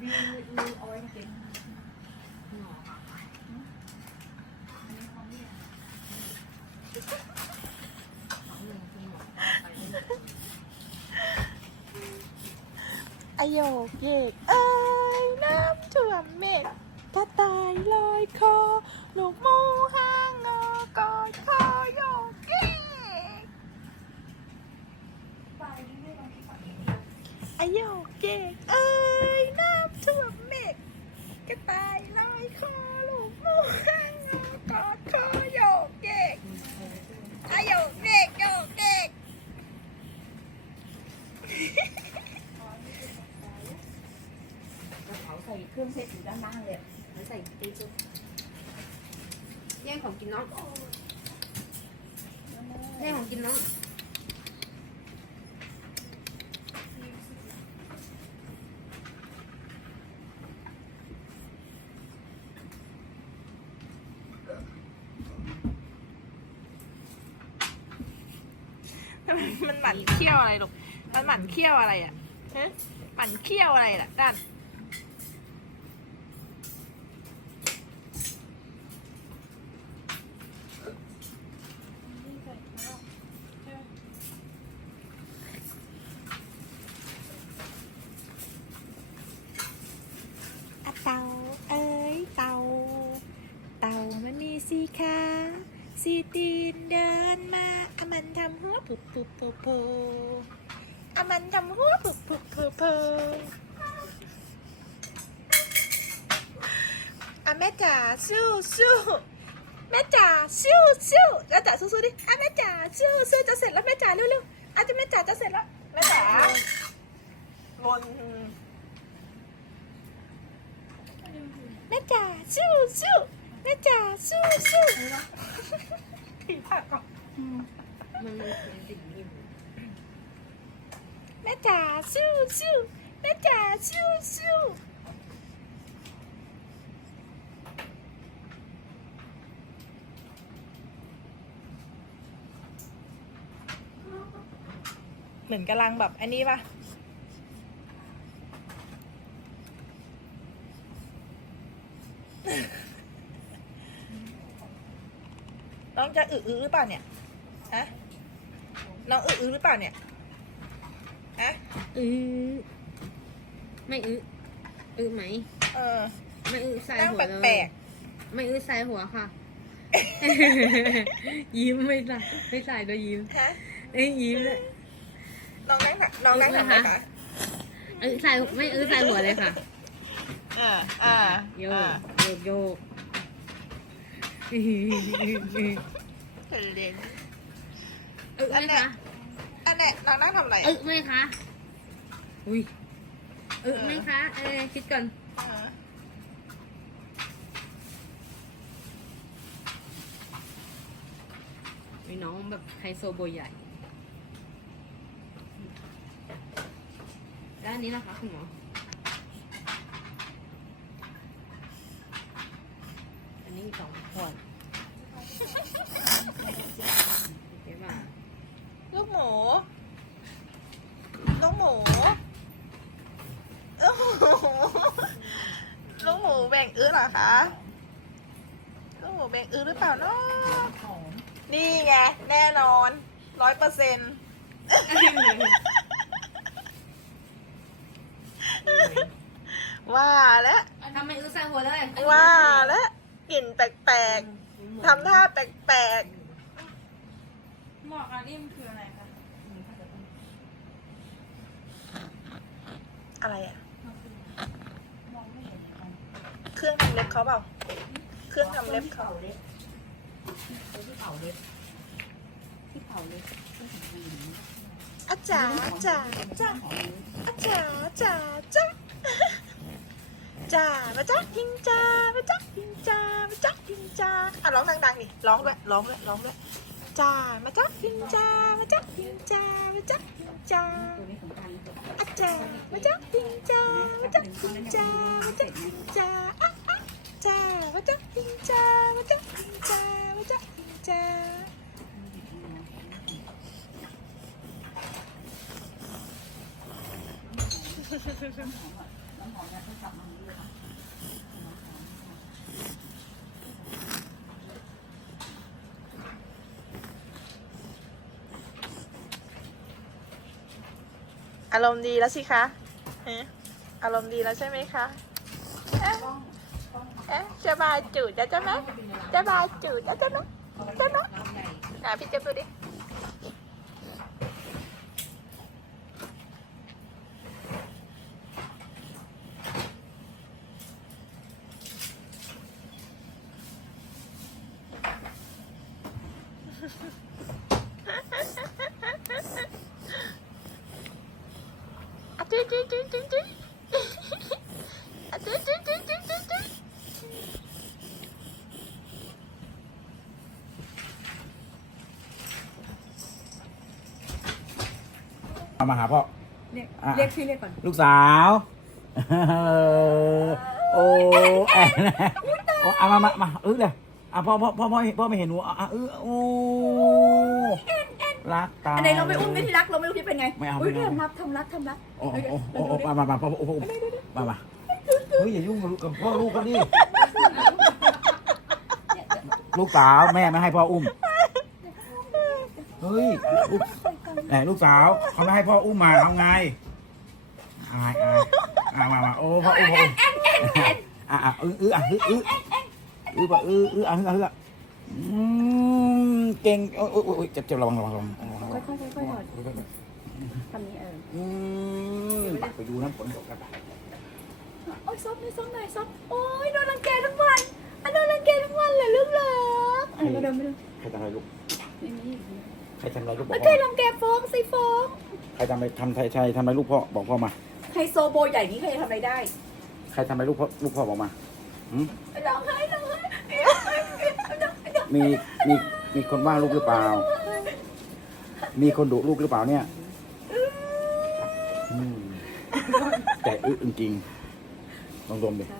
ดีดูเอาไว้มากินหงอค่ะอันนี้เก่งอโยกเยกเอ้ยน้ำท่วมเม็ดกระต่ายลอยคอลูกหมูห้างงอกอดคอโยกเยกไปไม่ลองคิดก่อโยกเยกเอ้ยน้ กระต่ายลอยคอลูกหมูห้างงอกอดคอโยกเยกอโยกเยกโยกเยกกระเป๋าใส่เครื่องเซ็ตอยู่ด้านล่างเลยแล้วใส่ตีจุ๊บแย่งของกินน้องแย่งของกินน้อง มันหมั่นเคี้ยวอะไรลูกมันหมั่นเคี้ยวอะไรอะฮะหมั่นเคี้ยวอะไรล่ะด้านอะเต่าเอ้ยเต่าเต่ามันมีสีขา สีตีนเดินมาอะมันทำหัวผุบผุบผุบผุบอะมันทำหัวผุบผุบผุบผุบอะแม่จ๋าสู้สู้แม่จ๋าสู้สู้แล้วจ๋าสู้สู้ดิอะแม่จ๋าสู้สู้จะเสร็จแล้วแม่จ๋าเร็วๆอาจจะแม่จ๋าจะเสร็จแล้วแม่จ๋าบนแม่จ๋าสู้สู้แม่จ๋าสู้สู้ผีผักก่อนมันมันเป็นสิ่งนี้แม่จ๋าสู้สู้แม่จ๋าสู้สู้เหมือนกำลังแบบอันนี้ป่ะ น้องจะอึอื้อหรือเปล่าเนี่ยฮะน้องอึอื้อหรือเปล่าเนี่ยฮะอื้อไม่อื้ออื้อไหม เออไม่อื้อใส่นั่งหัวเลยแปลกไม่อื้อใส่หัวค่ะ ยิ้มไม่ใส่ไม่ใส่ด้วยยิ้มๆฮะเอ้ยยิ้มเลยน้องนั่งทำน้องนั่งทำอะไรคะเอ้ยใส่ไม่อื้อใส่หัวเลยค่ะ อ่าอ่าโยอ่ากโยก โยกเล่นอึไหมคะอันไหนน้องนั่งทำอะไรอึอะไหมคะอุ้ยอึไหมคะเออคิดก่อนเออมีน้องแบบไฮโซโบยใหญ่ด้านนี้นะคะคุณหมอ นนี้สองขวดเดี๋ยวว่าลูกหมูลูกหมูลูกหมูลูกหมูแบ่งอื้อเหรอคะลูกหมูแบ่งอื้อหรือเปล่าเนาะหอมนี่ไงแน่นอนร้อยเปอร์เซ็นต์ว่าแล้วทำไมอื้อใส่หัวเลยว่าแล้ว กลิ่นแปลกๆทำท่าแปลกหมอกอันนี้มันคืออะไรคะๆอะไรอะ มันคือมองไม่เห็นกันเครื่องทำเล็บเขาเปล่า เครื่องทำเล็บเขาเล็บที่เผาเล็บที่เผาเล็บที่ทำวีนอาจารย์อาจารย์อาจารย์อาจารย์อาจารย์จ้าจ้ามาจ้าพิงจ้ามาจ้าพิงจ้า ร้องดังๆดิร้องด้วยร้องด้วยร้องด้วยจ้ามาจ้าพิงจ้ามาจ้าพิงจ้ามาจ้าพิงจ้าตัวนี้สำคัญอาจารย์มาจ้าพิงจ้ามาจ้าพิงจ้ามาจ้าพิงจ้าอะอะจ้ามาจ้าพิงจ้ามาจ้าพิงจ้ามาจ้าพิงจ้าหน้ำหอมเนี่ยต้องจับมันนี้เลยค่ะน้ำหอมค่ะ อารมณ์ดีแล้วสิคะฮะอารมณ์ดีแล้วใช่ไหมคะเอ๊ะเอ๊ะจะบายจูดแล้วใช่ไหมจะบายจูดแล้วใช่ไหมใช่ไหมน้ำใหญ่อะพี่เจ๊บดูดิ อะ จุ๊ยจุ๊ยจุ๊ยจุ๊ยจุ๊ยอะจุ๊ยจุ๊ยจุ๊ยจุ๊ยจุ๊ยจุ๊ยเอามาหาพ่อ เรียกอะ เรียกชื่อเรียกก่อนลูกสาวโอ้แอนโอ้เอามามามาเออเลยอะพ่อพ่อพ่อพ่อพ่อไม่เห็นหนูอะอะเออโอ้ รักตาอันไหนเราไปอุ้มกันที่รักเราไม่รู้ที่เป็นไงไม่เอาอุ้ยไม่เอา ทำรักทำรักทำรักโอ้โอ้โอ้โอ้โอ้มามามาพ่อโอ้โอ้มามาเฮ้ยอย่ายุ่งกับลูกกับพ่อลูกกันดิลูกสาวแม่ไม่ให้พ่ออุ้มเฮ้ยลูกไหนลูกสาวเขาไม่ให้พ่ออุ้มมาเอาไงอายอายอะมามาโอ้พ่ออุ้มพ่ออุ้มอะอะอื้ออื้ออะอื้ออื้ออื้อปะอื้ออื้ออะอื้ออะอื้ออะอืมเก่งโอ้ยโอ้ยโอ้ยเจ็บเจ็บระวังระวังระวังระวังค่อยๆค่อยๆถอดทำนี้เอออืมไปดูน้ำฝนตกกันไปโอ้ยซบหน่อยซบหน่อยซบโอ้ยโดนรังแกทั้งวันอันโดนรังแกทั้งวันเลยลูกเหรออันนี้ก็โดนไม่โดนใครทำอะไรลูกไม่มีใครทำอะไรลูกบอมันกเคพ่อยรังแกฟ้องสิฟ้องใครทำอะไรทำไทยชัยทำอะไรลูกพ่อบอกพ่อมาไฮโซโบใหญ่นี้ใครจะทำอะไรได้ ใครทำอะไรลูกพ่อลูกพ่อบอกมาหืมร้องไห้ร้องไห้มีมี มีคนว่าลูกหรือเปล่า มีคนดุลูกหรือเปล่าเนี่ยอืมแต่อึจริงๆลองดมดิ ใช่